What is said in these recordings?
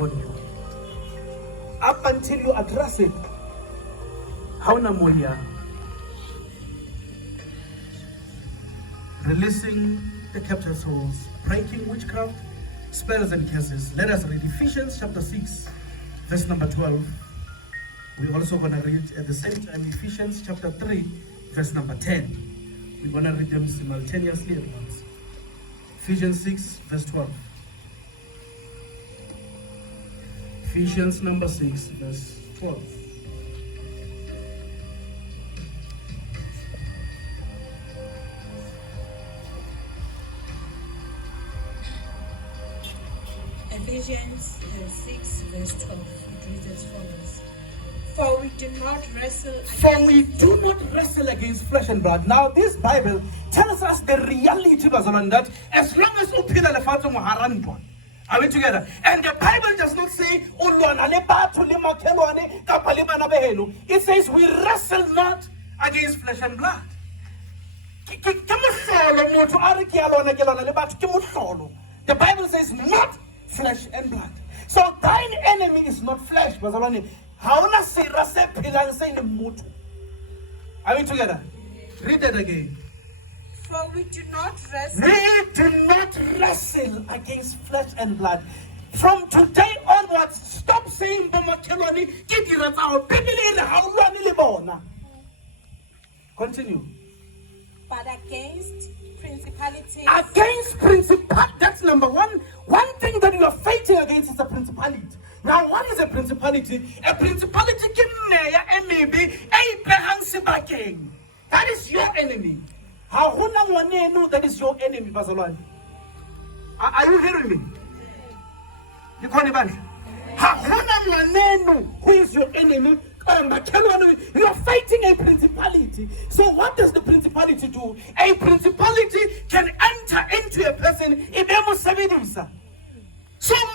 upon you. Up until you address it, hauna moya. Releasing the captured souls, breaking witchcraft, spells and curses. Let us read Ephesians chapter 6, verse number 12. We're also going to read at the same time Ephesians chapter 3, verse number 10. We're going to read them simultaneously at once. Ephesians 6, verse 12. Ephesians number 6, verse 12. Ephesians 6, verse 12. It reads as follows. For we do not wrestle against flesh and blood. Now this Bible tells us the reality, that as long as are we together? And the Bible does not say it says we wrestle not against flesh and blood. The Bible says not flesh and blood. So thine enemy is not flesh. Are we together? Read that again. For we do not wrestle. We do not wrestle against flesh and blood. From today onwards, stop saying continue. But against principalities. Against principalities. That's number one. One thing that you are fighting against is a principality. Now, what is a principality? A principality that is your enemy. That is your enemy, Bazalwan. Are you hearing me? Who is your enemy? You are fighting a principality. So what does the principality do? A principality can enter into a person. So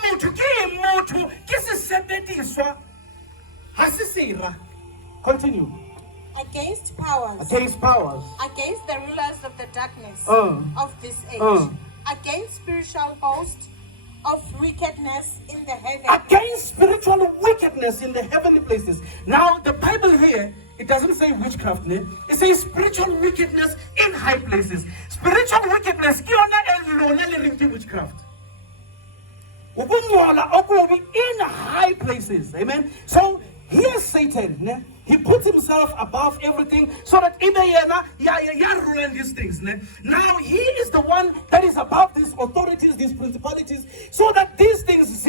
continue. Against powers. Against powers. Against the rulers of the darkness of this age. Against spiritual hosts of wickedness in the heavens. Against spiritual wickedness in the heavenly places. Now the Bible here, it doesn't say witchcraft, it says spiritual wickedness in high places. Spiritual wickedness witchcraft. In high places. Amen. So here's Satan. He puts himself above everything so that ruling these things. Now he is the one that is above these authorities, these principalities, so that these things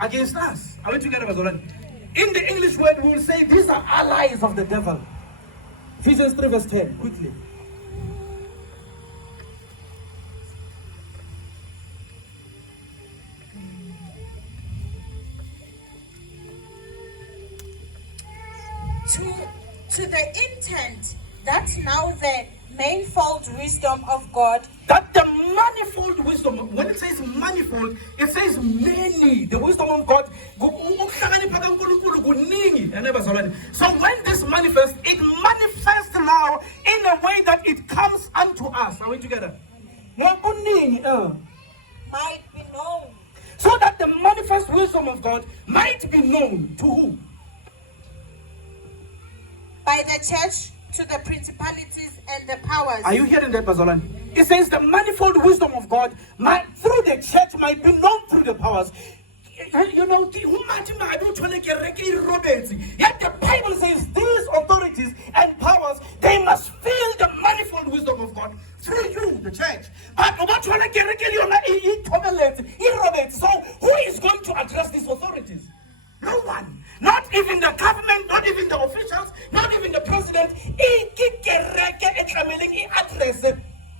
against us. Are we together? In the English word, we will say these are allies of the devil. Ephesians 3 verse 10, quickly. To the intent that now the manifold wisdom of God. That the manifold wisdom, when it says manifold, it says many. The wisdom of God. So when this manifests, it manifests now in a way that it comes unto us. Are we together? Might be known. So that the manifest wisdom of God might be known to who? By the church to the principalities and the powers. Are you hearing that, Bazolan? It says the manifold wisdom of God through the church might be known through the powers. Yet the Bible says these authorities and powers, they must feel the manifold wisdom of God through you, the church. So who is going to address these authorities? No one. Not even the government, not even the officials, not even the president.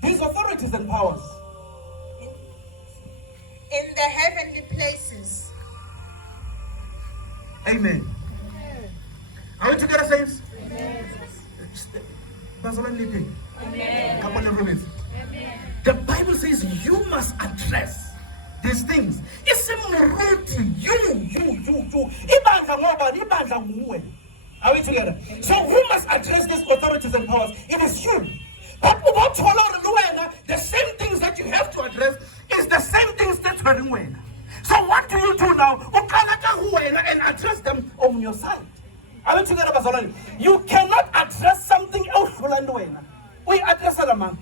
These authorities and powers. In the heavenly places. Amen. Are we together, saints? Amen. Amen. The Bible says you must address these things. It's a morality. You. Are we together? So who must address these authorities and powers? It is you. But the same things that you have to address is the same things that you're doing. So what do you do now? And address them on your side. Are we together, bazalwane? You cannot address something else. We address a man.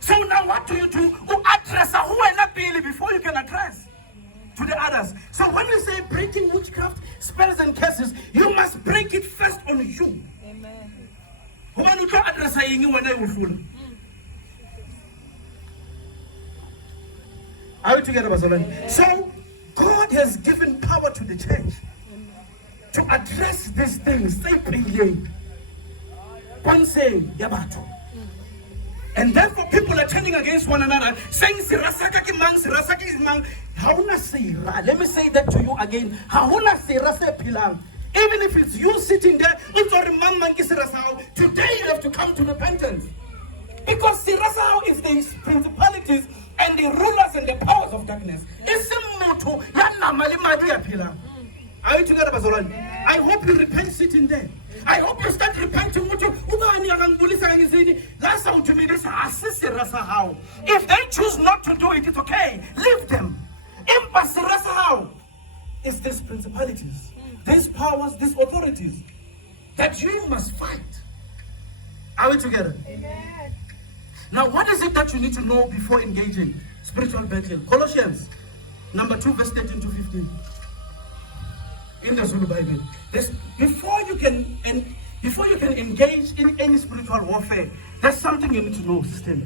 So now what do? You address a before you can address to the others. So when we say breaking witchcraft, spells and curses, you must break it first on you. Amen. When you can address when I will fool. Are we together, bazalwane? So God has given power to the church to address these things. Say praying. One saying, Yabato. And therefore people are turning against one another, saying, Sirasaka ki mang, Sirasaka is mang. Hauna sira. Let me say that to you again. Hauna sira se pilang. Even if it's you sitting there, today you have to come to repentance. Because Sirasao is the principalities and the rulers and the powers of darkness. Are you together, bazalwane? I hope you repent sitting there. I hope you start repenting. If they choose not to do it, it's okay. Leave them. It's these principalities, these powers, these authorities that you must fight. Are we together? Amen. Now, what is it that you need to know before engaging spiritual battle? Colossians number 2, verse 13 to 15. In the Zulu Bible, before you can engage in any spiritual warfare, there's something you need to know, sister.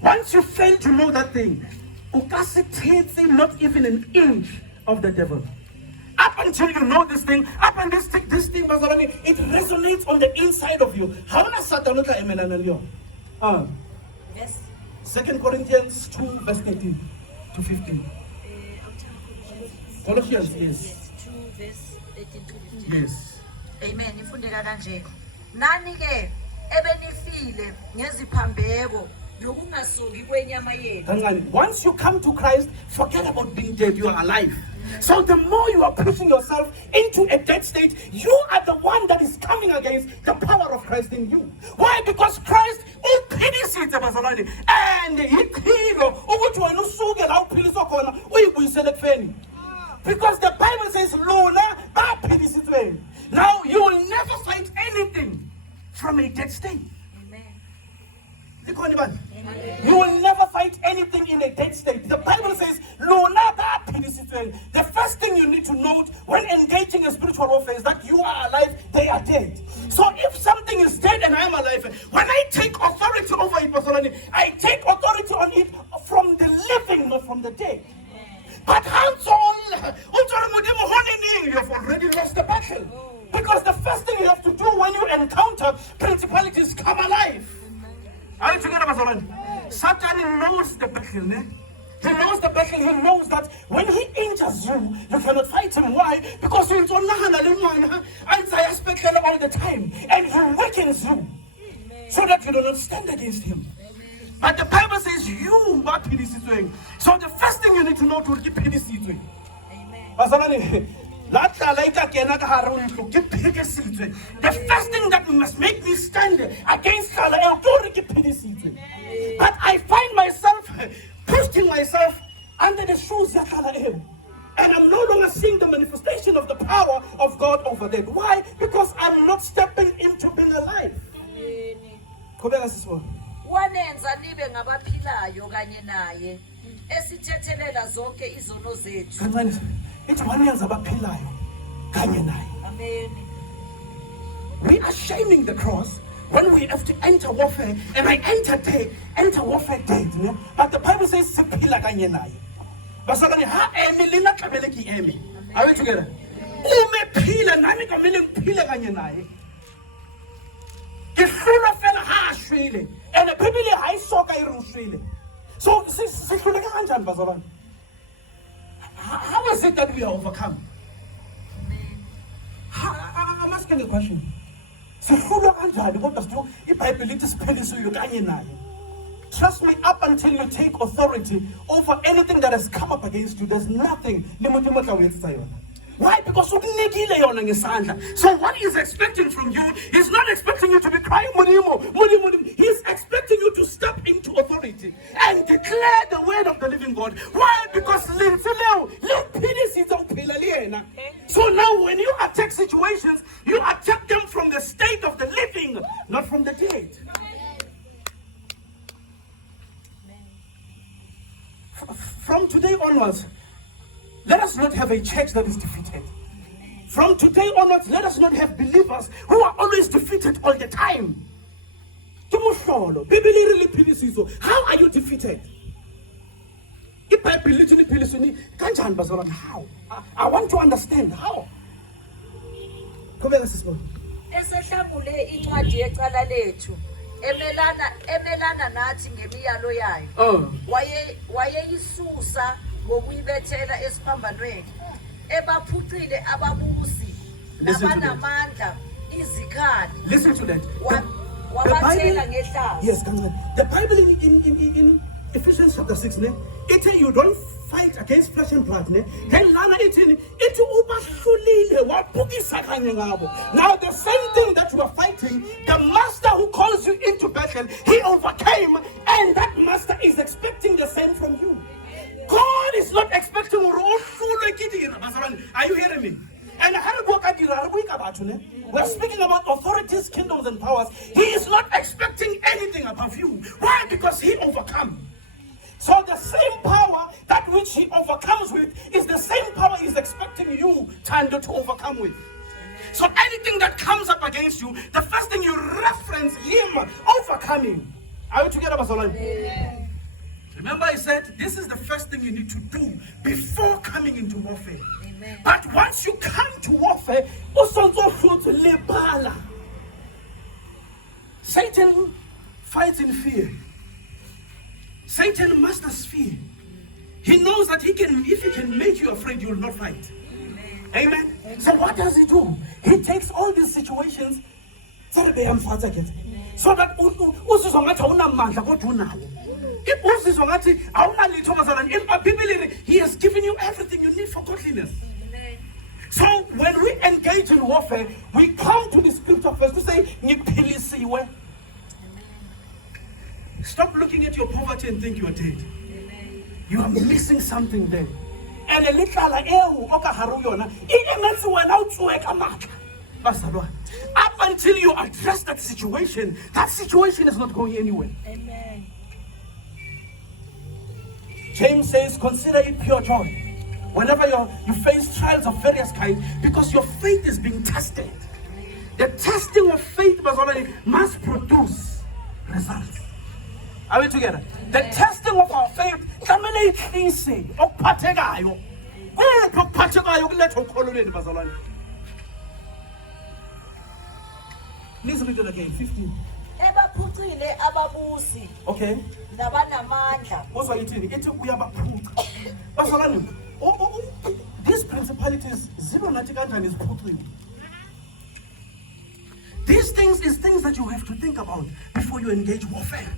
Once you fail to know that thing, not even an inch of the devil. Up until you know this thing, this thing, it resonates on the inside of you. Yes. 2 Corinthians 2, verse 13 to 15. Colossians, yes. 2 verse 18 to 15. Yes. Amen. Ifundeka kanje. Nani ke ebenifile ngeziphambeko yokungasoki kwenyama yethu. Once you come to Christ, forget about being dead, you are alive. So the more you are pushing yourself into a dead state, you are the one that is coming against the power of Christ in you. Why? Because Christ and because the Bible says, now you will never fight anything from a dead state. Amen. You will never fight anything in a dead state. The Bible says, the first thing you need to note when engaging in spiritual warfare is that you are alive, they are dead. So if something is dead and I am alive, when I take authority over it, I take authority on it from the living, not from the dead. But hands on, you have already lost the battle. Because the first thing you have to do when you encounter principalities, come alive. Are you together, bazalwane? Satan knows the battle, ne? He knows the battle. He knows that when he injures you, you cannot fight him. Why? Because you don't all the time, and he weakens you so that you do not stand against him. But the Bible says you are PDC. So the first thing you need to know to keep PDC. Amen. The first thing that must make me stand against Kala, but I find myself pushing myself under the shoes of Kala, and I'm no longer seeing the manifestation of the power of God over them. Why? Because I'm not stepping into being alive. Wanenza nibe ngabaphilayo kanye naye esithethelela zonke izono zethu. Amen. We are shaming the cross when we have to enter warfare, and I enter warfare dead. But the Bible says, are we together? And the people high soccer. So, how is it that we are overcome? I'm asking a question. Trust me, up until you take authority over anything that has come up against you, there's nothing. Why? Because so what he's expecting from you, he's not expecting you to be crying. He's expecting you to step into authority and declare the word of the living God. Why? Because so now when you attack situations, you attack them from the state of the living, not from the dead. From today onwards, let us not have a church that is defeated. From today onwards, let us not have believers who are always defeated all the time. How are you defeated? How? I want to understand how. Esehlangule incwadi yecala lethu emelana nathi ngemiyalo yayo. Wayeyisusa ngokuyibethela esiphambanweni. Ebaphucile ababusi nabanamandla izikhali. Listen to that. Wabathela ngehlazo. Yes, the Bible in Ephesians chapter 6, it says you don't fight against flesh and blood. Then lana it now the same thing that you are fighting, the master who calls you into battle, he overcame, and that master is expecting the same from you. God is not expecting. Are you hearing me? And we're speaking about authorities, kingdoms, and powers. He is not expecting anything above you. Why? Because he overcomes. So the same power that which he overcomes with is the same power he's expecting you, Tando, to overcome with. So anything that comes up against you, the first thing you reference him overcoming. Are we together, Basolani? Yeah. Remember, I said this is the first thing you need to do before coming into warfare. Amen. But once you come to warfare, Satan fights in fear. Satan masters fear. He knows that if he can make you afraid, you will not fight. Amen. Amen. So what does he do? He takes all these situations so that he has given you everything you need for godliness. So when we engage in warfare, we come to the scripture first to say, stop looking at your poverty and think you are dead. You are missing something there. And a little up until you address that situation is not going anywhere. Amen. James says, consider it pure joy whenever you face trials of various kinds, because your faith is being tested. The testing of faith must produce results. Are we together? The testing of our faith, listen to it again, 15. Okay. These principalities, these things is things that you have to think about before you engage warfare.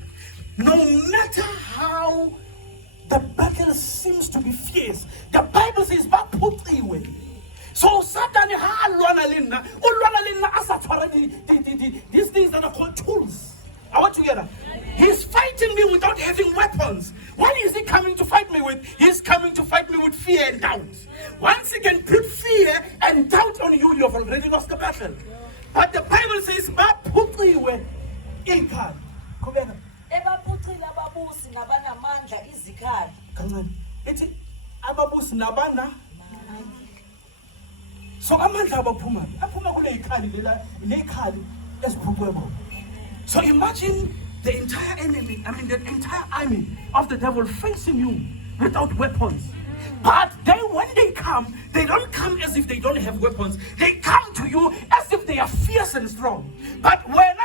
No matter how the battle seems to be fierce, the Bible says, so Satan these things that are called tools. Are we together? He's fighting me without having weapons. What is he coming to fight me with? He's coming to fight me with fear and doubt. Once he can put fear and doubt on you, you've already lost the battle. But the Bible says, so so imagine the entire enemy, the entire army of the devil facing you without weapons. But when they come, they don't come as if they don't have weapons. They come to you as if they are fierce and strong. But when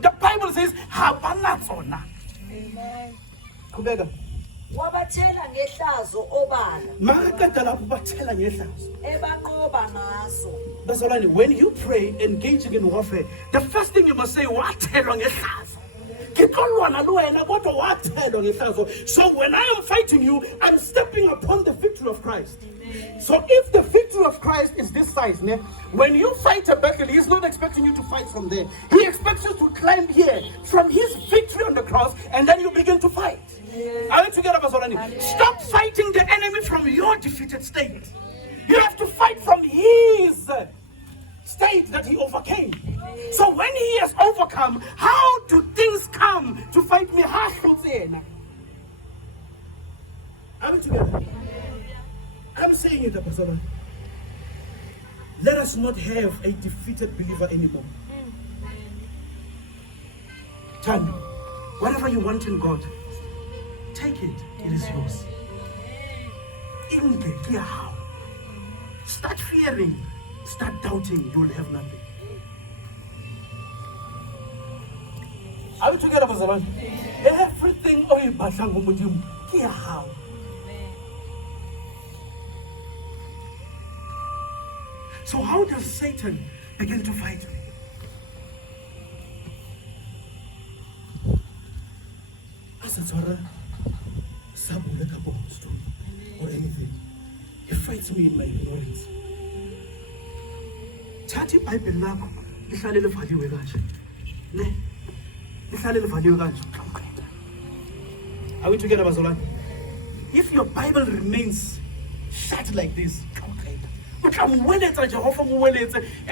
the Bible says, Amen. Wabathela ngehlazo obala. Makaqala ukubathela ngehlazo. Ebanqoba ngaso. Bazalwane, when you pray, engaging in warfare, the first thing you must say, so when I am fighting you, I'm stepping upon the victory of Christ. So if the victory of Christ is this size, when you fight a battle, he's not expecting you to fight from there. He expects you to climb here from his victory on the cross, and then you begin to fight. Are we together, Bazalwane? Stop fighting the enemy from your defeated state. You have to fight from his state that he overcame. So when he has overcome, how do things come to fight me? Are we together? I'm saying it, Pastor. Let us not have a defeated believer anymore. Turn. Whatever you want in God, take it. It is yours. In the how. Start fearing. Start doubting. You will have nothing. Are we together, Pastor? Everything of you, how. So how does Satan begin to fight me? As a Torah, or anything, he fights me in my ignorance. Tati Bible lako, lihlale livaliwe kanje. Ne? Lihlale livaliwe kanje. Are we together, Bazalwane? If your Bible remains shut like this,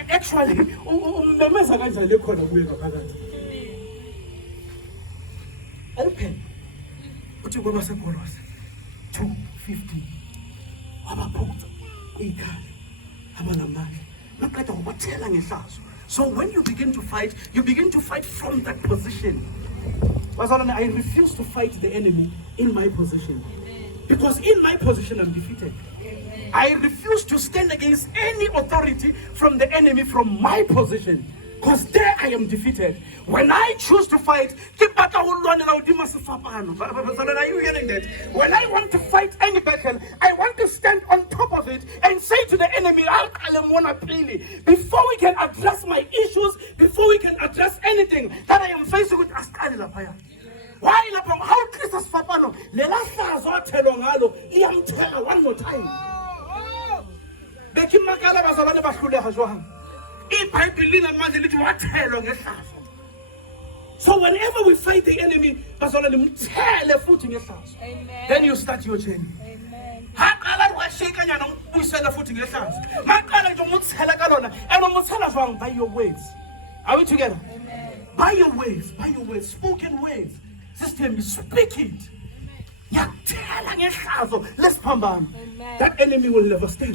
actually, open. But you go back to 2:50. So when you begin to fight from that position. I refuse to fight the enemy in my position. Because in my position I'm defeated. I refuse to stand against any authority from the enemy from my position. Because there I am defeated. When I choose to fight, are you hearing that? When I want to fight any battle, I want to stand on top of it and say to the enemy, before we can address my issues, before we can address anything that I am facing with, why how Christus Fapano? One more time. So whenever we fight the enemy, then you start your journey. By your words. Are we together? By your words, spoken words. System, speak it. Let's pambam. That enemy will never stay.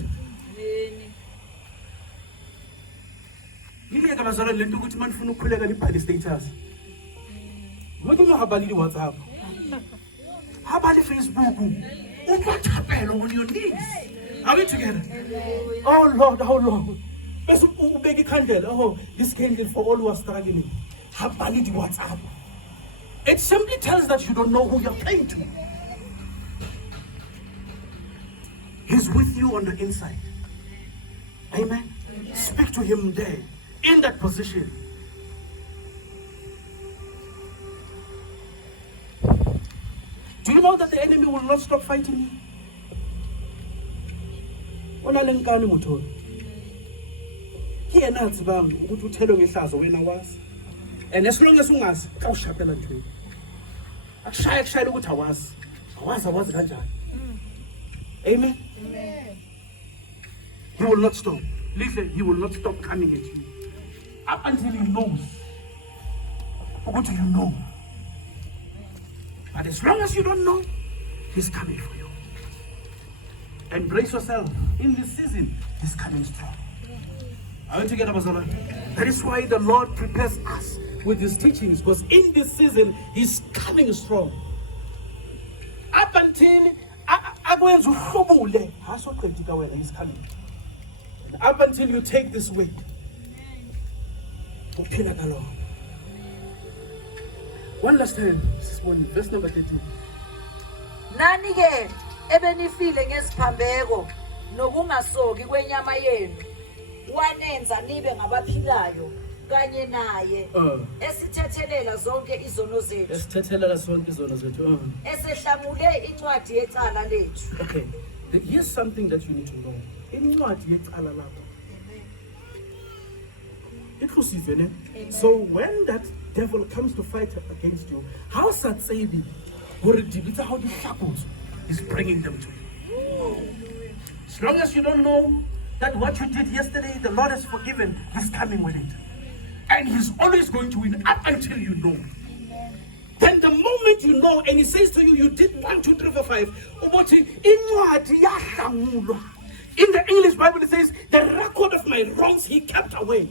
Yile kabazala lento ukuthi manifuna ukukhuleka libhale status. Ngoba ungahabali WhatsApp. Habali Facebook. Ubathapela on your knees. Are we together? Oh Lord. Bese ubeka ikhandlela. Oh, this candle for all who are struggling. Habali WhatsApp. It simply tells that you don't know who you're praying to. He's with you on the inside. Amen. Speak to him there, in that position. Do you know that the enemy will not stop fighting you? And as long as ungazi, kawushapela nje. Akushaya ukuthi awazi. Awazi kanjani. Amen. He will not stop. Listen, he will not stop coming at you. Up until he knows. What you know. But as long as you don't know, he's coming for you. And brace yourself. In this season, he's coming strong. Are we together, Bazala? That is why the Lord prepares us with his teachings, because in this season, he's coming strong. Up until he's coming. And up until you take this weight, one last time, this morning, verse number 13. Nani ke ebenifile ngesiphambeko nokungasoki kwenyama yenu. wamenza nibe ngabaphilayo kanye naye esithethelela zonke izono zethu esehlamule incwadi yecala lethu. Okay, here's something that you need to know. Incwadi yecala lakho. Inclusive, ne? So when that devil comes to fight against you, how Satsebi how the shackles is bringing them to you. As long as you don't know that what you did yesterday, the Lord has forgiven, He's coming with it. And He's always going to win up until you know. Then the moment you know, and He says to you, you did 1, 2, 3, 4, 5. In the English Bible it says, the record of my wrongs He kept away.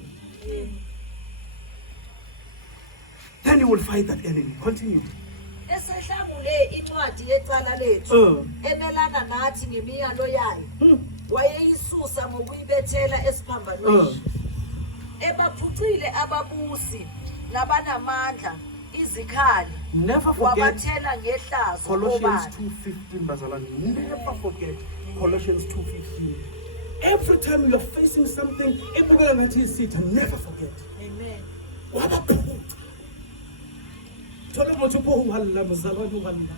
Then you will fight that enemy. Continue. Esehlamule incwadi yecala lethu emelana nathi ngemiyalo yayo wayeyisusa ngokuyibethela esiphambanweni ebaphucile ababusi nabanamandla izikhali Never forget wabathela ngehlazo Colossians 2:15, Bazalwane. Never forget Colossians 2:15. Every time you are facing something, never forget. Amen. Thola motho po ho halla mzalwane ho halla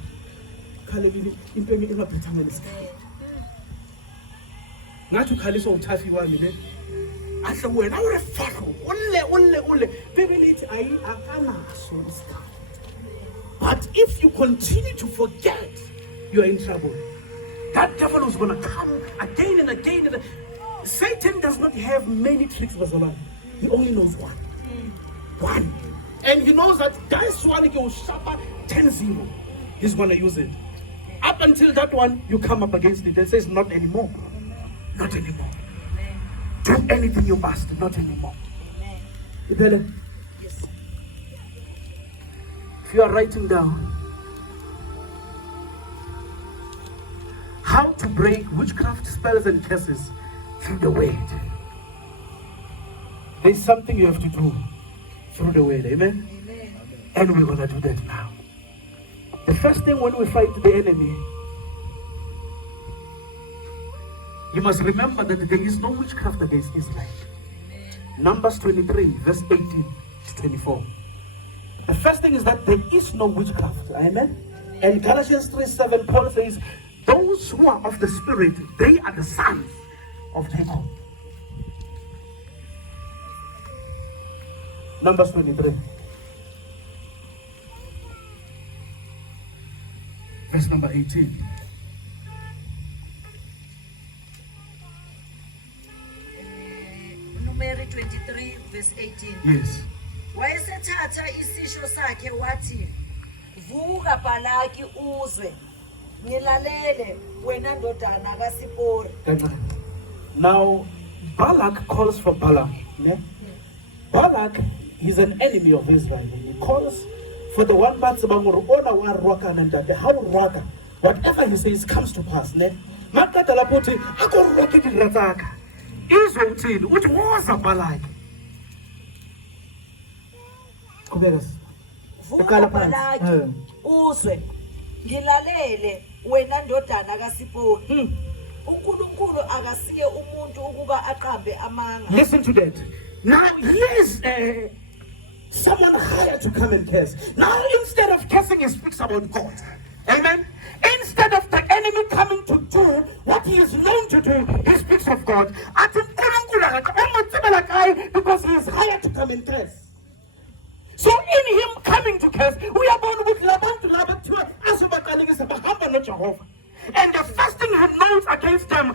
khalebile into engaphethanga lesikhathi ngathi ukhaliswa uthafi wami le ahle wena ure faro ulle bebelithi ayi akanaso isikhathi. But if you continue to forget, you are in trouble. That devil is going to come again and again and Satan does not have many tricks, Bazalwane. He only knows one. And he knows that this one will sharper 10-0. He's going to use it. Up until that one, you come up against it and says, not anymore. Not anymore. Do anything you must, not anymore. Amen. Yes. If you are writing down how to break witchcraft spells and curses through the word, there's something you have to do through the word. Amen? Amen. And we're going to do that now. The first thing when we fight the enemy, you must remember that there is no witchcraft against Israel. Numbers 23, verse 18 to 24. The first thing is that there is no witchcraft. Amen? And Galatians 3:7, Paul says, those who are of the Spirit, they are the sons of Jacob. Numbers 23. Verse number 18. Numeri 23 verse 18. Yes. Wayesethatha isisho sakhe wathi, vuka Balaki uzwe, ngilalele wena ndodana kaSipori. Now, Balak calls for Balaam. Yeah? Balak, he's an enemy of Israel. He calls for the one man whatever he says comes to pass. Makata laputi, ako rocket rataka. Israel uthini, uthi woza Balak. Vuka Balaki uzwe, ngilalele wena ndodana kaSipori. uNkulunkulu akasiye umuntu ukuba aqambe amanga. Listen to that. Now here's someone hired to come and curse. Now instead of cursing, he speaks about God. Amen. Instead of the enemy coming to do what he is known to do, he speaks of God. Because he is hired to come and curse. So in him coming to curse, we are born with Laban to Laban to Jehovah. And the first thing he knows against them,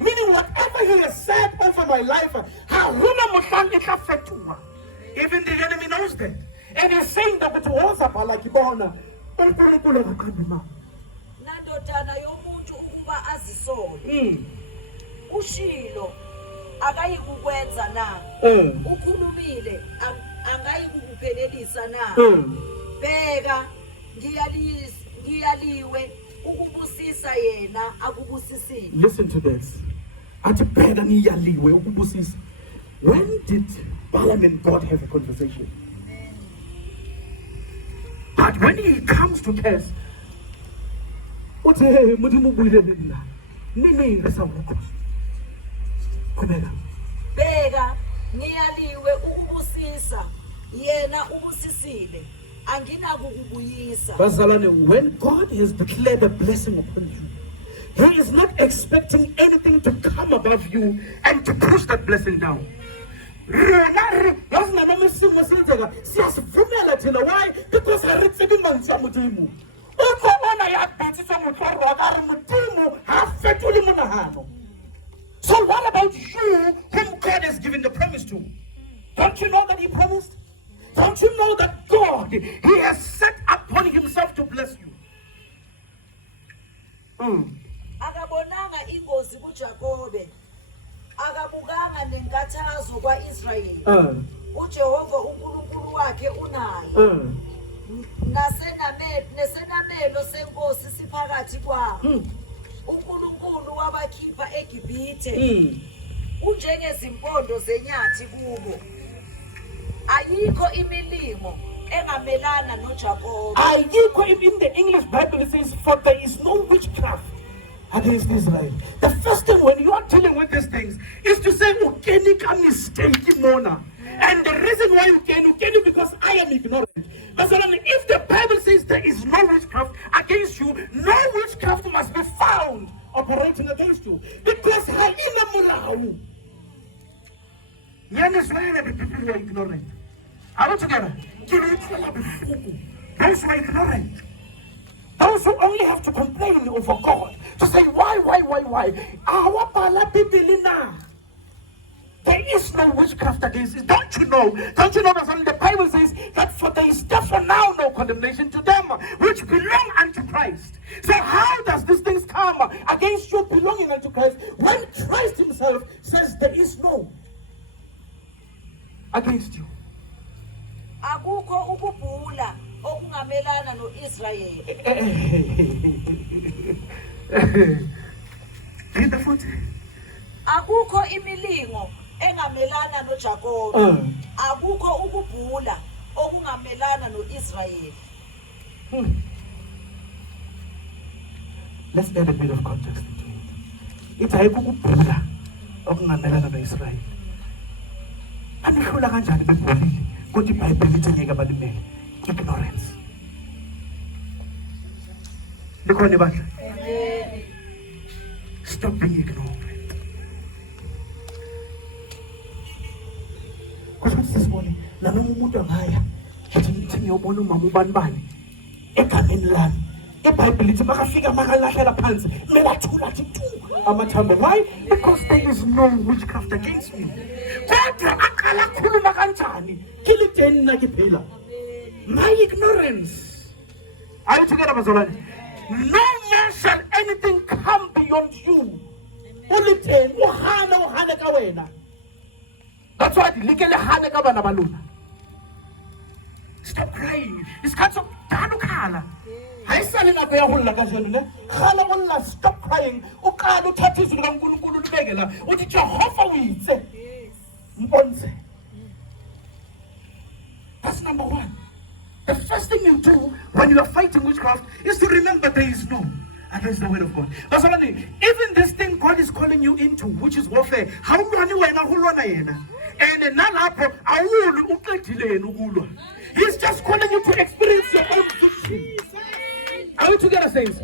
meaning whatever he has said over my life, even the enemy knows that. And he's saying that it was about like Nandodana yomuntu ukuba azisole. Ushilo akayikukwenza na. Ukhulumile angayikukuphelelisa na. Bheka ngiyaliwe ukubusisa yena akubusisile. Listen to this. Athi bheka ngiyaliwe ukubusisa. When did Balaam and God have a conversation? But when he comes to curse, Bheka ngiyaliwe ukubusisa yena ubusisile anginakukubuyisa. Bazalwane, when God has declared a blessing upon you, He is not expecting anything to come above you and to push that blessing down. Why? Because so what about you whom God has given the promise to? Don't you know that He promised? Don't you know that God, He has set upon Himself to bless you? Akabonanga ingozi kuJakobe, akabukanga nenkathazo kwaIsrayeli. UJehova uNkulunkulu wakhe unaye. Nesenamelo senkosi siphakathi kwabo. uNkulunkulu wabakhipha eGibhithe unjengezimpondo zenyathi kubo. Ayikho imilingo engamelana noJakobe. Ayikho in the English Bible it says, for there is no witchcraft against Israel. The first thing when you are dealing with these things is to say, "Ukenika mistake mona." And the reason why you can because I am ignorant. That's what I mean. If the Bible says there is no witchcraft against you, no witchcraft must be found operating against you. Because haina mulao. Those who are ignorant. Are we together? Those who are ignorant. Those who only have to complain over God. To say, why? There is no witchcraft against it. Don't you know that the Bible says that for there is therefore now no condemnation to them which belong unto Christ. So how does these things come against you belonging unto Christ when Christ Himself says there is no against you? Akukho ukubhula okungamelana noIsrayeli. Akukho imilingo engamelana noJakobe. Akukho ukubhula okungamelana noIsrayeli. Let's add a bit of context into it. It's ukubhula okungamelana noIsrael. Anihlola kanjani bebholile kodwa iBhayibheli lithi ngeke balimele? Ignorance. Likhona bandla? Stop being ignorant. Because this morning, nami umuntu angaya ngithi ngiyobona umama ubanibani egameni lami. IBhayibheli lithi makafika makalahlela phansi melathula athi tu amathambo. Why? Because there is no witchcraft against me. Kodwa aqala khuluma kanjani kiliteni nakiphela. My ignorance. Are you together, bazalwane? No man shall anything come beyond you. Uliteni uhana ka wena. That's why likele hana ka bana baluna. Stop crying. It's can't stop khala. Hayisale nako ya holla ka jeno ne. Khala olla stop crying. Uqala uthatha izwi likaNkulunkulu libeke la. Uthi Jehova uyitse. Mbonze. That's number one. The first thing you do when you are fighting witchcraft is to remember there is no against the word of God. That's what I mean. Even this thing God is calling you into, which is warfare, how He's just calling you to experience your own victory. Are we together, saints?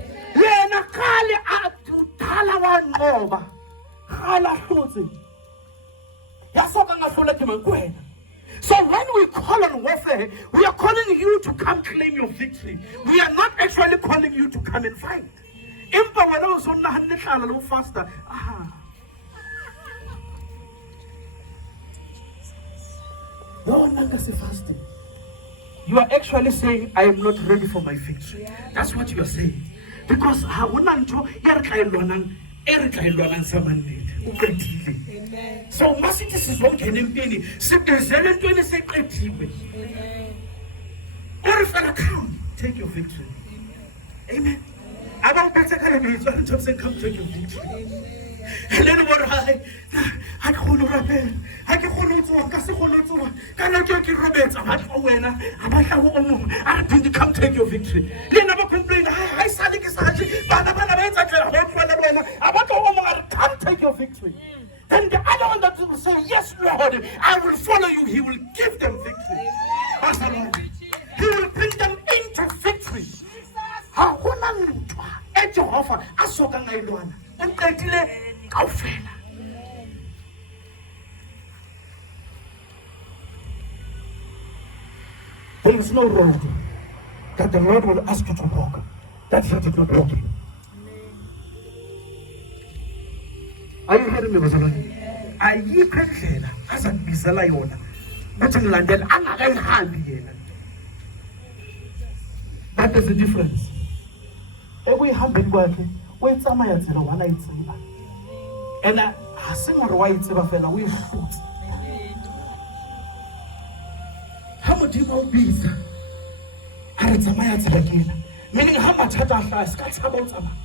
So when we call on warfare, we are calling you to come claim your victory. We are not actually calling you to come and fight. Faster. No one fasting. You are actually saying, I am not ready for my victory. That's what you are saying. Because so masithi sizongena empini sibhezele entweni seqedile. Or come take your victory. Amen. About better kind of and come take your victory. And then what I can't repel. I cannot take your Roberts. I didn't come take your victory. They never complain. I said, can't take your victory. then the other one that will say, yes, Lord, I will follow you, he will give them victory. He will bring them into victory. Hakuna mtu eJehova asoka ngayilwana uqedile kawufela. There is no road that the Lord will ask you to walk that he did not walk in. Are you hearing me, bazalwane? Ayikho indlela azakubizela yona ukuthi ngilandela angakayihambi yena. But there's a difference. Ekuyihambeni kwakhe uyitsamaya tsela wana itseba. And asingore wa itseba fela uyihlutsa. Ha modimo o bitsa a re tsamaya tsela kena. Meaning ha mathata a hlaha ska tshaba o tsamaya.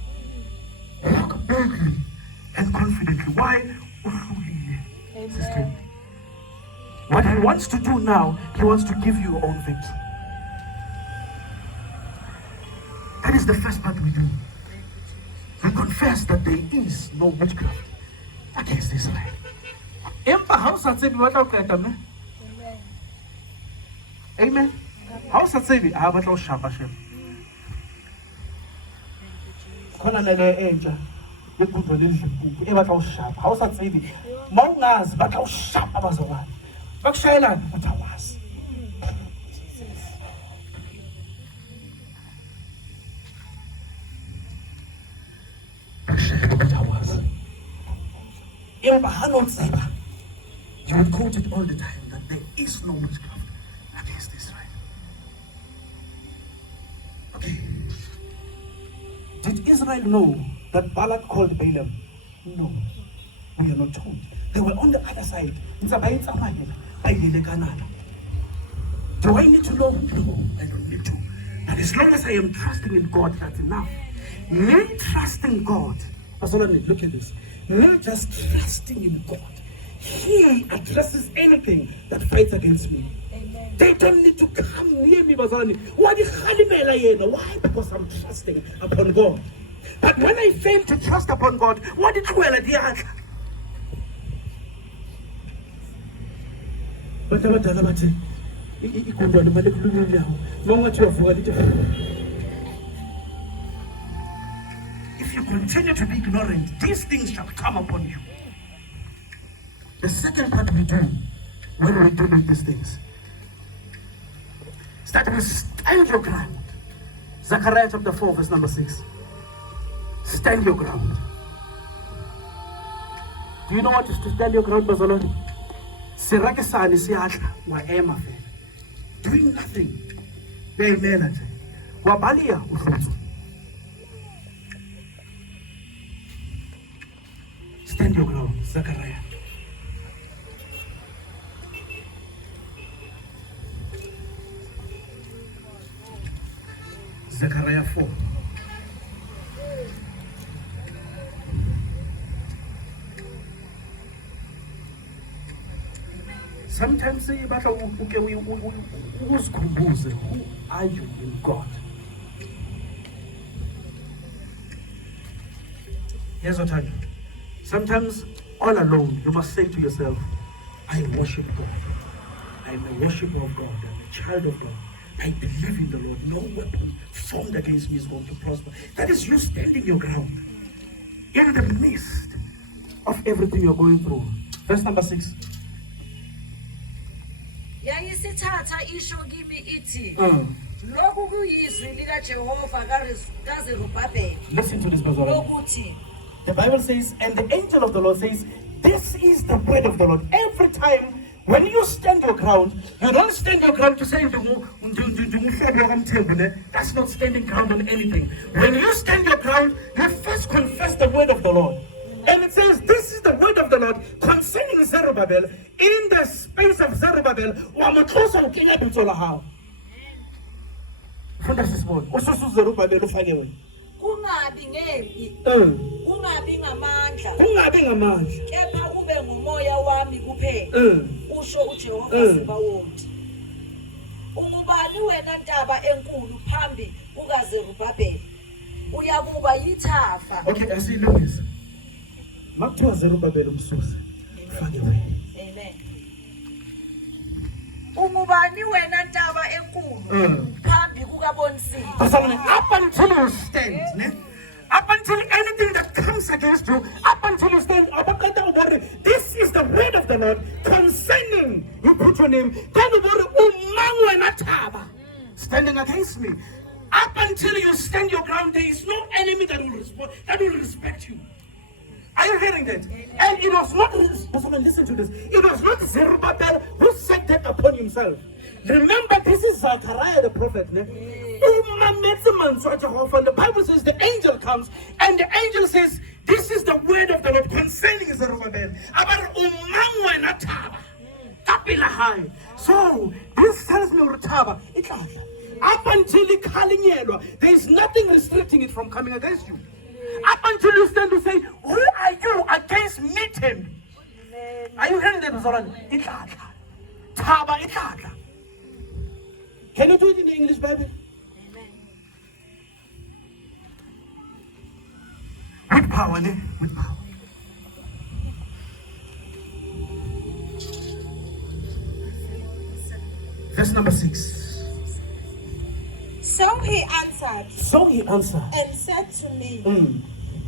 Walk boldly and confidently. Why? Sister. What he wants to do now, he wants to give you your own victory. That is the first part we do. We confess that there is no witchcraft against Israel. Amen. How sa tsebi a batla o shapa shema. Khona nele enja yekudwa lendlu e batla o shapa. How sa tsebi mawungazi batla o shapa bazalwane. Bakushayelana uthawazi. You would quote it all the time that there is no witchcraft against Israel. Okay. Did Israel know that Balak called Balaam? No. We are not told. They were on the other side. Do I need to know? No, I don't need to. But as long as I am trusting in God, that's enough. Me trusting God. Look at this. Not just trusting in God. He addresses anything that fights against me. Amen. They don't need to come near me. Why? Because I'm trusting upon God. But when I fail to trust upon God, what did you do? If you continue to be ignorant, these things shall come upon you. The second part we do when we do these things is that we stand your ground. Zechariah chapter 4 verse number 6. Stand your ground. Do you know what is to stand your ground, bazalwane? Sirakisani siyahla wa ema fe. Doing nothing. Beyimela nje. Wabalia uhluthu. Stand your ground, Zechariah. Zechariah 4. Sometimes who are you in God? Here's what I do. Sometimes all alone you must say to yourself, I worship God. I'm a worshiper of God. I'm a child of God. I believe in the Lord. No weapon formed against me is going to prosper. That is you standing your ground in the midst of everything you're going through. Verse number 6. Yayisithatha isho kimi ithi lokhu kuyizwi lika Jehova kaZerubhabheli. Listen to this, brother. Lokuthi the Bible says, and the angel of the Lord says, this is the word of the Lord. Every time when you stand your ground, you don't stand your ground to say that's not standing ground on anything. When you stand your ground, you first confess the word of the Lord. And it says, this is the word of the Lord concerning Zerubbabel. In the space of Zerubbabel, kungabi ngempi, kungabi ngamandla, kepha kube ngumoya wami kuphela, usho uJehova Zebawonti. Ungubani wena ntaba enkulu phambi kukaZerubhabheli? Uyakuba yithafa. Okay, asilungisa. Makuthiwa Zerubbabel umsusa. fake away. Amen. Ungubani wena ntaba enkulu phambi kukaBonisile. Bazalwane, up until you stand, ne? Up until anything that comes against you, up until you stand, this is the word of the Lord concerning, you put your name, standing against me. Up until you stand your ground, there is no enemy that will respect you. Are you hearing that? And it was not, listen to this, it was not Zerubbabel who set that upon himself. Remember, this is Zechariah the prophet. And the Bible says the angel comes and the angel says, this is the word of the Lord concerning Zerubbabel. So this tells me up until there is nothing restricting it from coming against you. Up until you stand to say, who are you against meeting? Are you hearing that? Can you do it in the English Bible? With power, ne? With power. Verse number 6. So he answered and said to me,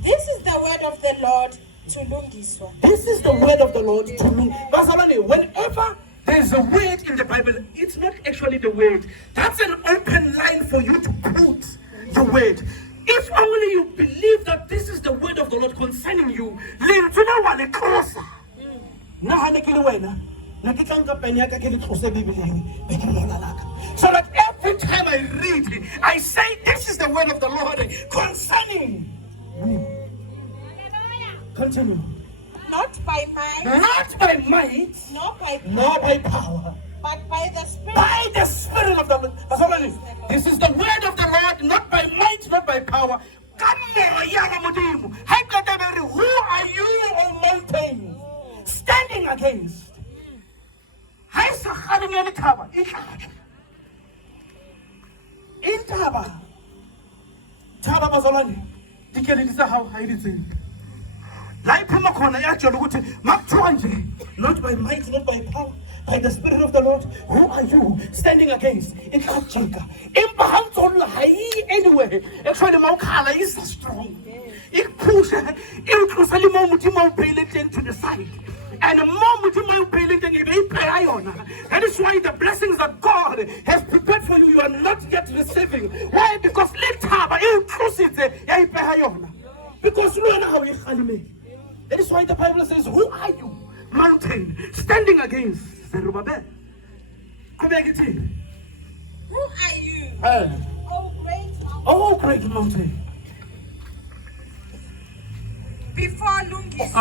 this is the word of the Lord to Lungiswa. This is the word of the Lord to Lungiswa. Whenever there's a word in the Bible, it's not actually the word. That's an open line for you to quote the word. If only you believe that this is the word of the Lord concerning you, so that every time I read it, I say, this is the word of the Lord concerning me. Continue. Not by might, nor by power, but by the Spirit. By the Spirit of the Lord. This is the word of the Lord, not by might, not by power. Who are you, O mountain, standing against? Not by might, not by power, by the Spirit of the Lord. Who are you standing against? Anyway, actually, my is strong. It pushes to the side. And the moment you might pay that is why the blessings that God has prepared for you, you are not yet receiving. Why? Because because you know how you can. That is why the Bible says, who are you, mountain, standing against Zerubbabel? Who are you, oh great mountain? Before Lungis,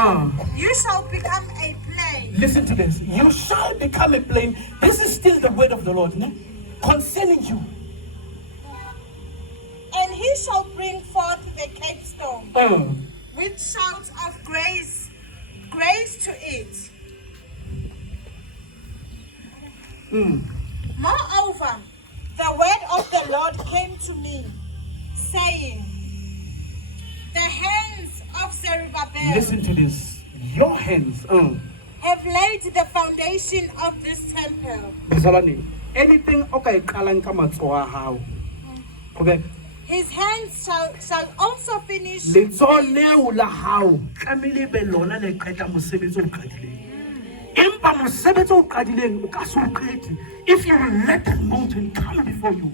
you shall become a plain. Listen to this. You shall become a plain. This is still the word of the Lord, ne? Concerning you. And he shall bring forth the capstone with shouts of grace to it. Moreover, the word of the Lord came to me, saying, the hands of Zerubbabel, listen to this, your hands have laid the foundation of this temple. Anything okay, His hands shall also finish. If you will let that mountain come before you,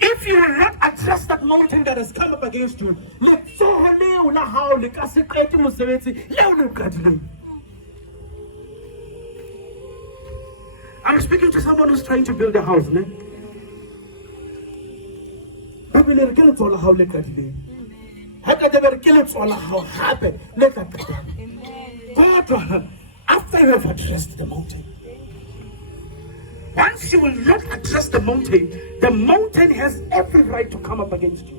if you will not address that mountain that has come up against you, I'm speaking to someone who's trying to build a house, ne? After you have addressed the mountain, once you will not address the mountain has every right to come up against you.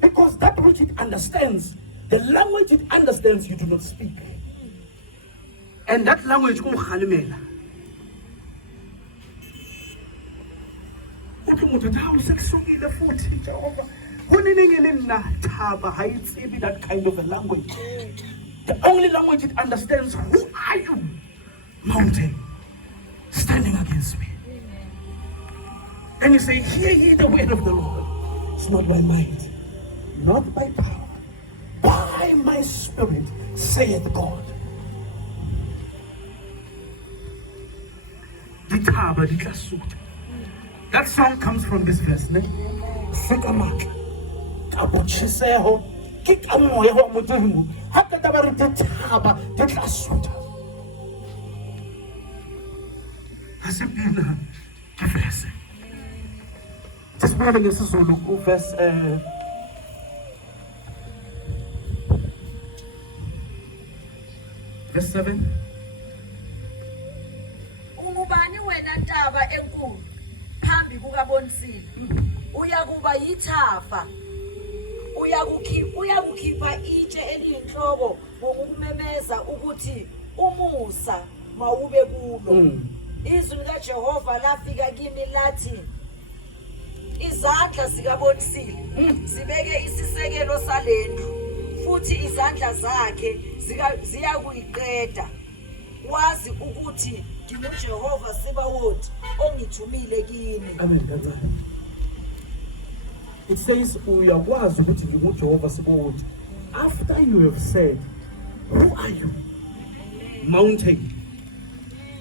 Because that which it understands, the language it understands, you do not speak. And that language, that kind of a language. The only language it understands, who are you, mountain, standing against me? And you say, hear ye the word of the Lord. It's not by might, not by power, by my spirit, saith God. Dithaba di tla suta. That song comes from this verse, ne? Sekamak. Tabo chiseho. Ke ka moya wa Modimo. Ha ka taba re dithaba di tla suta. Ha se pina ke verse. This morning is Zulu verse verse 7. Ungubani wena Ntaba enkulu phambi kukaBonisile? Uyakuba yithafa. Uyakukhipha itshe eliyinhloko ngokumemeza ukuthi umusa mawube kulo. Izwi likaJehova lafika kimi lathi, izandla zikaBonisile zibeke isisekelo salendlu, futhi izandla zakhe ziyakuyiqeda. Wazi ukuthi nginguJehova Sebawothi ongithumile kini. Amen. It says, uyakwazi ukuthi nginguJehova Sebawothi. After you have said, who are you, mountain,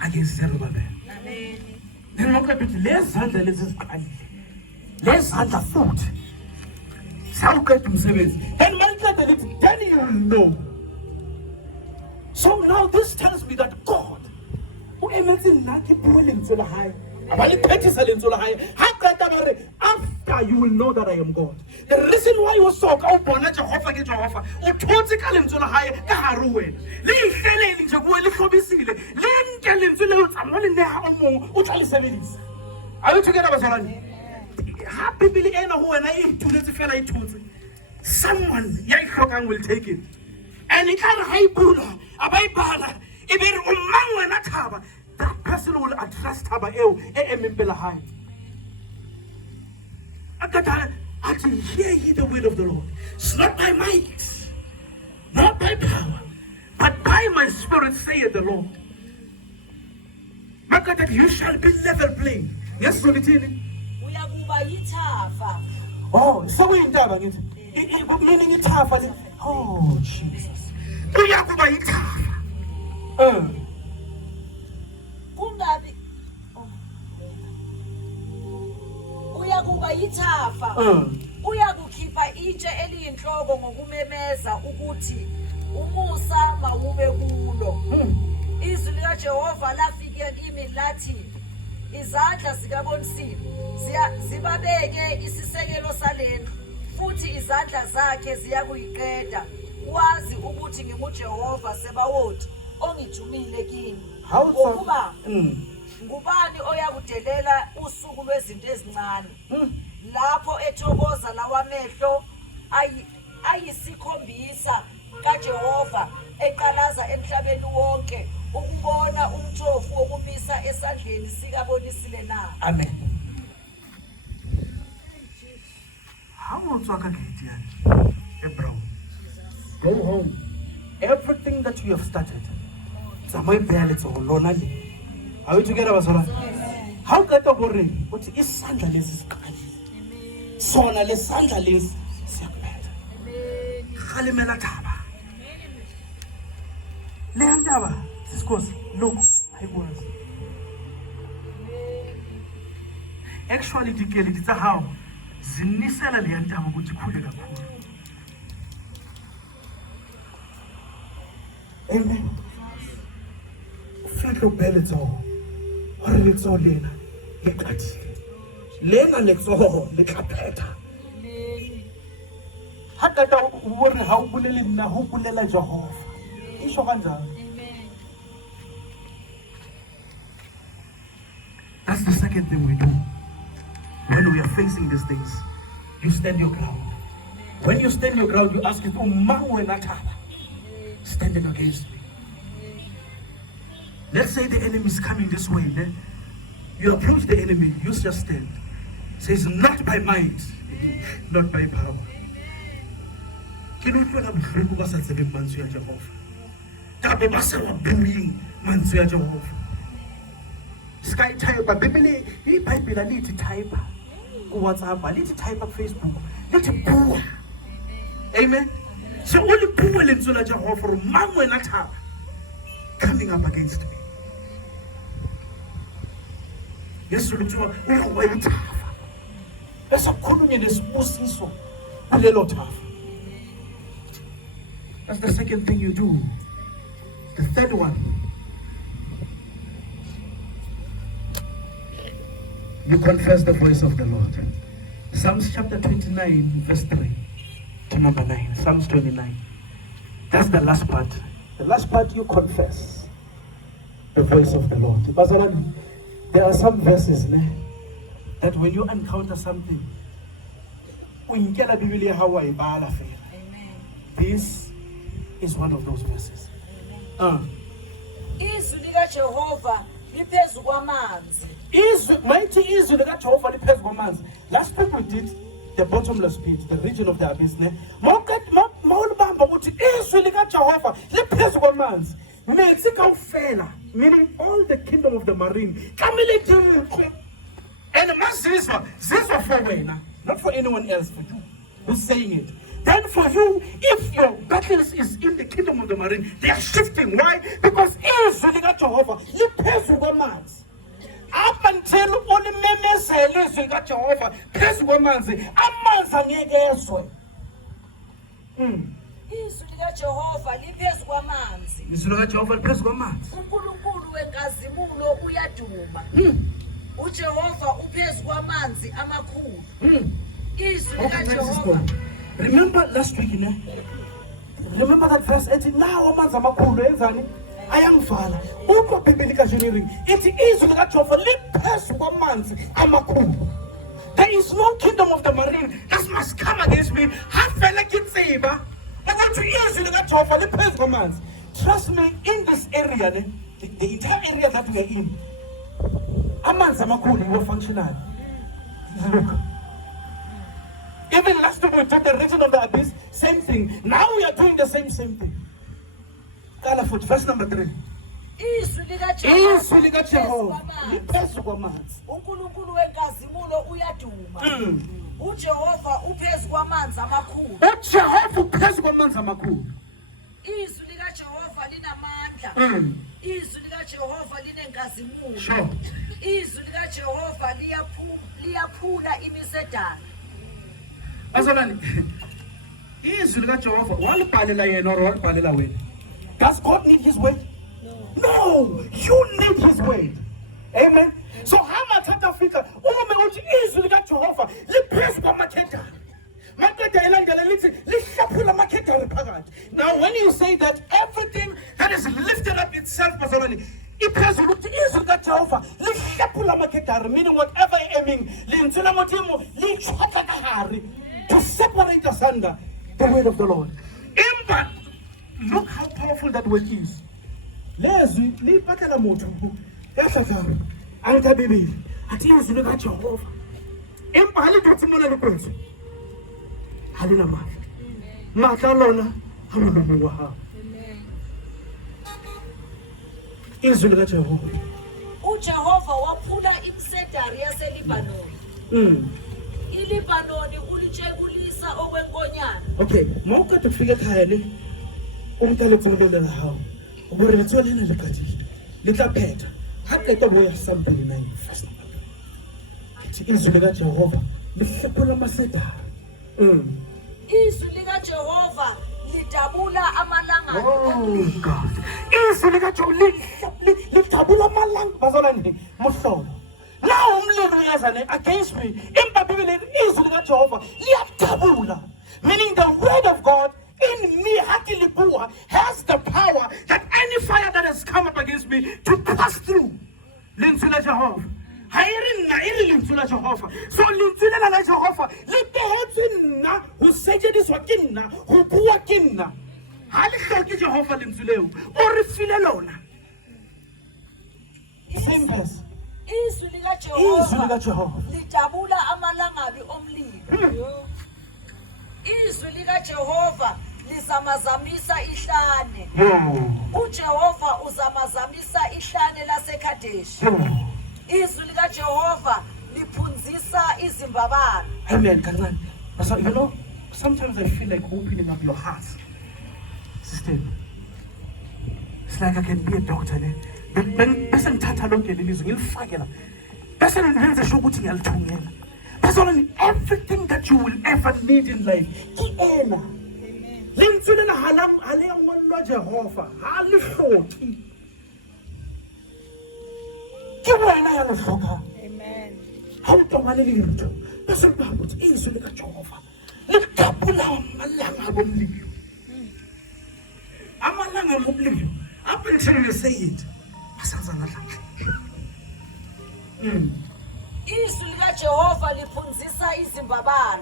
against Zerubbabel? Amen. Then look at it. Lezandla lezi ziqalile. Lezandla futhi sawuqeda umsebenzi. Then manje lithi, then you will know. So now this tells me that God, who emenze nakhe puwe lentswe la hae, abaliphethisa lentswe la hae, ha qeta bare, after you will know that I am God. The reason why you saw ka o bona Jehova ke Jehova, o thotse ka lentswe la hae ka hare wena. Le ihlelele nje kuwe le hlobisile, le nke lentswe le o tsamaya le neha o mong o tla le sebedisa. Are you together bazalwane? Ha Bibele ena ho wena e ituletse fela e thotse. Someone ya ihlokang will take it. And it can haipula, abaibala, iberi umangwe na Thaba. That person will address Thaba emimpela hai. Akata, ati hear ye the word of the Lord. It's not by might, not by power, but by my spirit, saith the Lord. Makata, you shall be level playing. Yes, Solitini. Uyakuba yithafa. Oh, so we in Thaba, it meaning it's half. Oh, Jesus. Uyakuba yithafa. Kungabi uyakuba yithafa. Uyakukhipha itshe eliyinhloko ngokumemeza ukuthi umusa mawube kulo. Izwi likaJehova lafika kimi lathi, izandla zikaBonisile zibabeke isisekelo salendlu, futhi izandla zakhe ziyakuyiqeda. Wazi ukuthi nginguJehova Sebawothi ongithumile kini. Ngokuba ngubani oyakudelela usuku lwezinto ezincane, lapho ethokoza lawamehlo ayisikhombisa kaJehova eqalaza emhlabeni wonke ukubona umthofu wokumisa esandleni sikaBonisile na? Amen. How will you get here? Bro, go home. Everything that you have started, are we together, Basora? How get a worry? What is sandaless? Sona le sandaless. Halimela Thaba. Leandaba. This goes, look, I was. Actually, it's a how. Zinisela leandaba which could have. Amen. Feel your belly all. Or it's all Lena. Lena next all, the capeta. Hakata wore how Bulelina, who Bulela Jehovah. Ishoganza. That's the second thing we do. When we are facing these things, you stand your ground. When you stand your ground, you ask it, oh, Mahu and standing against me. Let's say the enemy is coming this way. Then you approach the enemy, you just stand. Says, not by might, not by power. Can you feel how free was at 7 months you are Jehovah? kambe ba sa wa bui mantswe ya Jehova. Sky type Bibele iBhayibheli lithi type ku WhatsApp, lithi type ku Facebook, lithi bua. Amen. So only bua lentswe la Jehova re mang wena thaba coming up against me. Yesu luthiwa uyawethafa. Bese kukhulunywe nesibusiso kulelo thafa. That's the second thing you do. The third one, you confess the voice of the Lord. Psalms chapter 29, verse 3 to number 9. Psalms 29. That's the last part. The last part, you confess the voice of the Lord. Bazalwane, there are some verses that when you encounter something, this is one of those verses. Izwi likaJehova liphezu kwamanzi. Mighty izwi likaJehova liphezu kwamanzi. Last week we did the bottomless pit, the region of the abyss. Mawulibamba ukuthi izwi likaJehova liphezu kwamanzi. Meaning all the kingdom of the marine. And zizwa for wena, not for anyone else, for you who's saying it. Then for you, if your battles is in the kingdom of the marine, they are shifting. Why? Because izwi likaJehova liphezu kwamanzi. Up until ulimemezele izwi likaJehova phezu kwamanzi, amanzi angeke ezwe. Izwi likaJehova liphezu kwamanzi. Izwi likaJehova liphezu kwamanzi. uNkulunkulu wenkazimulo uyaduma. uJehova uphezu kwamanzi amakhulu. Izwi likaJehova. Remember last week, remember that verse 18, now amanzi amakhulu enzani ayangvala. Ukho Bibeli kaJenering ithi izwi likaJehova liphezu kwamanzi amakhulu. There is no kingdom of the marine that must come against me. Hafela kitseba ukuthi izwi likaJehova liphezu kwamanzi. Trust me, in this area, the entire area that we are in, amanzi amakhulu were functional. Look. Even last week we did the region of the abyss, same thing. Now we are doing the same thing. Calafoot, verse number 3. Izwi likaJehova liphezu kwamanzi. uNkulunkulu wenkazimulo uyaduma. uJehova uphezu kwamanzi amakhulu. uJehova uphezu kwamanzi amakhulu. Izwi likaJehova linamandla. Izwi likaJehova linenkazimulo. Sure. Izwi likaJehova liyaphula imisedala. Azalwane, izwi likaJehova walibhalela yena or walibhalela wena? Does God need his word? No, you need his word. Amen. So how much Africa uma uthi izwi likaJehova liphezu kwamakhetha. Makhetha elandela lithi lihlaphula amakhetha phakathi. Now when you say that, everything that is lifted up itself, bazalwane, iphezulu ukuthi izwi likaJehova lihlaphula amakhetha, meaning whatever aiming lintsula mothimo lichotha kahari to separate asunder the word of the Lord. Impact. Look how powerful that word is. Lezwi liphathela motho yahlahlala angithi Bibeli athi izwi likaJehova impali ukuthi mona likwethu halina matla lona hamama wa izwi likaJehova. uJehova waphula imisedari yaseLibanoni. iLibanoni ulitshekulisa okwenkonyana. Okay, mawukade kufika ekhaya le umntana etsongelela hawo ubore letswelena leqathile litlaphetha haqeta boya Psalm 29 verse number 3. Ithi izwi likaJehova lihlaphula amasedari. Izwi likaJehova lidabula amalanga. Oh God. Izwi likaJehova lidabula amalanga. Bazalwane muhlobo. Now umlilo uyazana against me. Impa Bibeli izwi likaJehova liyadabula. Meaning the word of God in me has the power that any fire that has come up against me to pass through. Linsula Jehovah. So linsula la Jehovah. Let the heads in na who said this wakinna who buakinna. Hali Jehovah linsuleu or filelona. Same verse. Izwi likaJehova lidabula amalangabi omlilo. Izwi likaJehova lizamazamisa ihlane. uJehova uzamazamisa ihlane laseKhadeshi. Izwi likaJehova liphunzisa izimbabala. Amen. Kancane. So, you know, sometimes I feel like opening up your heart. Sister, it's like I can be a doctor. Bese ngithatha lonke lelizwe ngilifakela. Bese ngenze sure ukuthi ngiyalithungela. Bese everything that you will ever need in life. Kiena. Lentswe na halam ale ngwana wa Jehova. Ha le hloki. Ke wena ya le hloka. Amen. Ha o tomale le ntho. Bese ba botse izwi lika Jehova. Le kapula amalanga bomlilo. Amalanga bomlilo. Up until you say it. Izwi likaJehova liphunzisa izimbabala,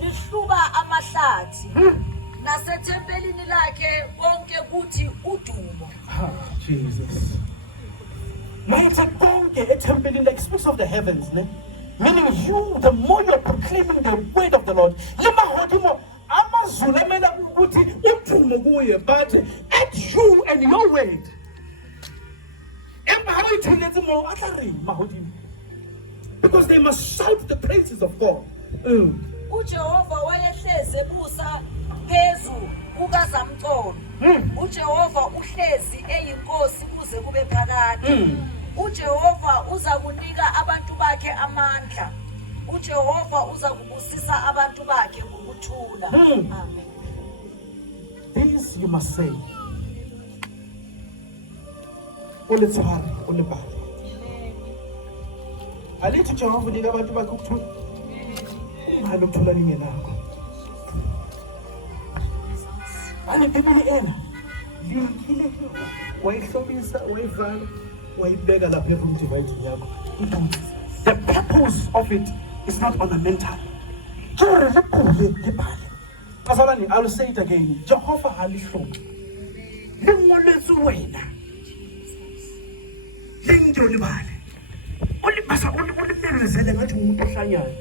lihluba amahlathi. Nasethempelini lakhe konke kuthi udumo. Jesus. Maitha konke ethempelini, like speaks of the heavens, ne? Meaning you, the more you're proclaiming the word of the Lord, but at you and your word. Because they must shout the praises of God. uJehova wayehleze busa phezu kukaZamcolo. uJehova uhlezi eyinkosi kuze kube phakade. uJehova uza kunika abantu bakhe amandla. uJehova uza kubusisa abantu bakhe ngokuthula. Amen. This you must say. Ulitsari, ulibali. Alithi Jehova unika abantu bakhe ukuthula. Ungalo ukuthula lingenakho. Ani Bibeli ena. Linkile wayihlobisa, wayivala, wayibeka lapha ekumdivider yakho. The purpose of it is not ornamental. I will say it again. Jehovah halihloki. Lingolwethu wena. Lingolibale. Ulibasa ulimemezele ngathi umuntu ohlanyana.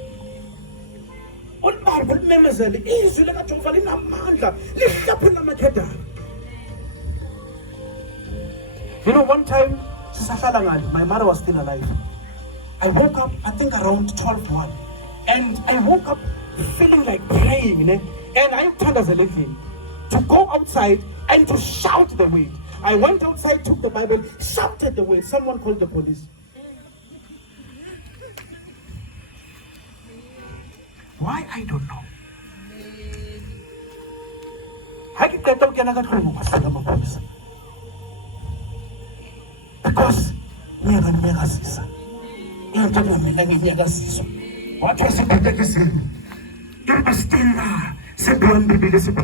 Ulibale ulimemezele izwi likaJehova linamandla lihlaphula amakhedana. You know, one time my mother was still alive. I woke up, I think around 12:01, and I woke up feeling like praying, and I turned as a living to go outside and to shout the word. I went outside, took the Bible, shouted the word. Someone called the police. Why? I don't know. Because what was it that you said? You must stand there. Said one baby, this is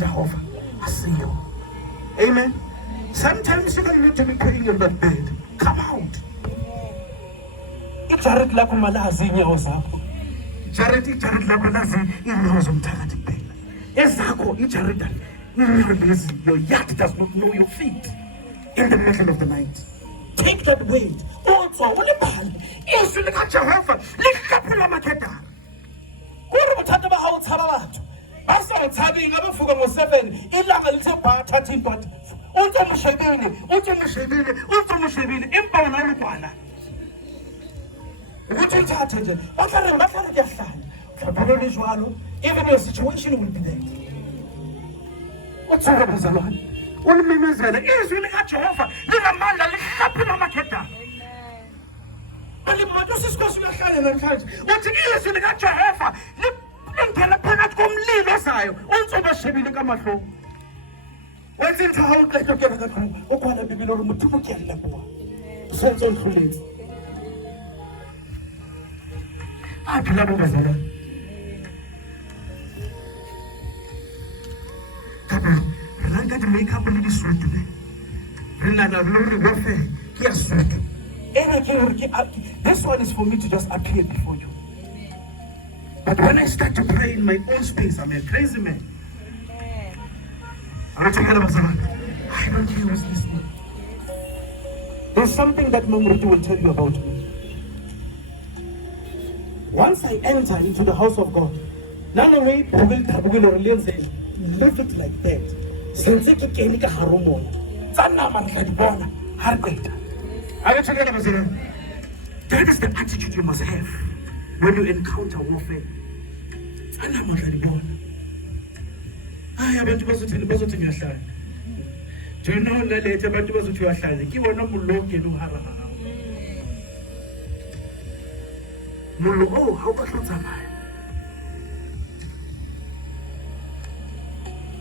Jehovah. I see you. Amen. Sometimes you don't need to be praying in that bed. Come out. Jared Lakumalazi in your Zako. Jared Lakumalazi in your Zomtanatic Bay. Ezako, Jared, your yacht does not know your feet in the middle of the night. Take that weight. Also, what about is to look at Jehovah? Lift up your maketa. What about talk about how it's about? I saw it's having a full of 7 in a little part, 13 but also Mushabini, Impana. What you started, what are your sign? Even your situation will be there. What's the Lord? One minute is really at Jehovah. Little man, happy maketa. And what is supposed to be a what is really at Jehovah? Ngela phakathi komlilo sayo untsomashebile kamahlo wenza into how uqedwe ke kakhulu okhona bibilo lomuthi ukuyela kuwa senzo olhluleki aphila bobazala kapa ranga de make up le disutu le rena na lo go fe ke ya sutu this one is for me to just appear before you. But when I start to pray in my own space, I'm a crazy man. I'm not talking about someone. I don't hear who's listening. There's something that Mamruti will tell you about me. Once I enter into the house of God, Nana way, leave it like that. Sense ke kene ka haro moya. Tsa nama re tla di bona ha re qeta. Are you together, Mzee? That is the attitude you must have when you encounter warfare. Tsa nama re tla di bona. Ay, abantu bazothi ngiyahlanya. Do you know lalethe abantu bazothi uyahlanya? Ke bona mollo ke no hara hara. Mollo oh, ha o ka hlotsamaya.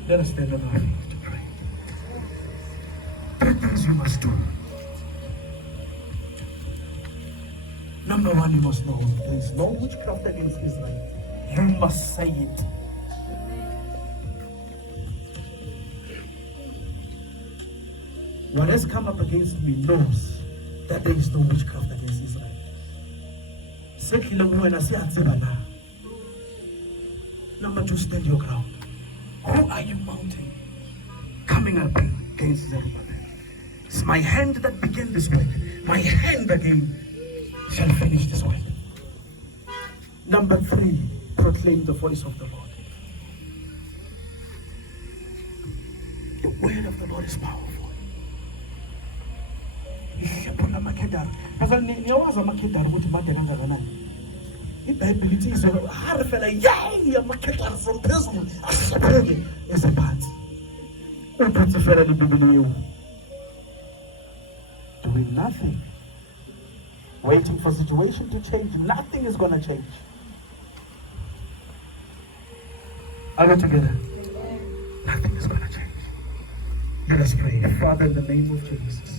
Let us stand up to pray. Three things you must do. Number one, you must know, please, no witchcraft against Israel. You must say it. What has come up against me knows that there is no witchcraft against Israel. Number two, stand your ground. Who are you mounting? Coming up against Zerubbabel. It's my hand that began this work. My hand again shall finish this work. Number three, proclaim the voice of the Lord. The word of the Lord is powerful. iBhayibheli ithi izolo harifela yay amakhetha from phezulu ashaphele ezaphansi uphansi fela libibili yeu doing nothing, waiting for situation to change. Nothing is going to change. Are we together? Nothing is going to change. Let us pray. Father, in the name of Jesus,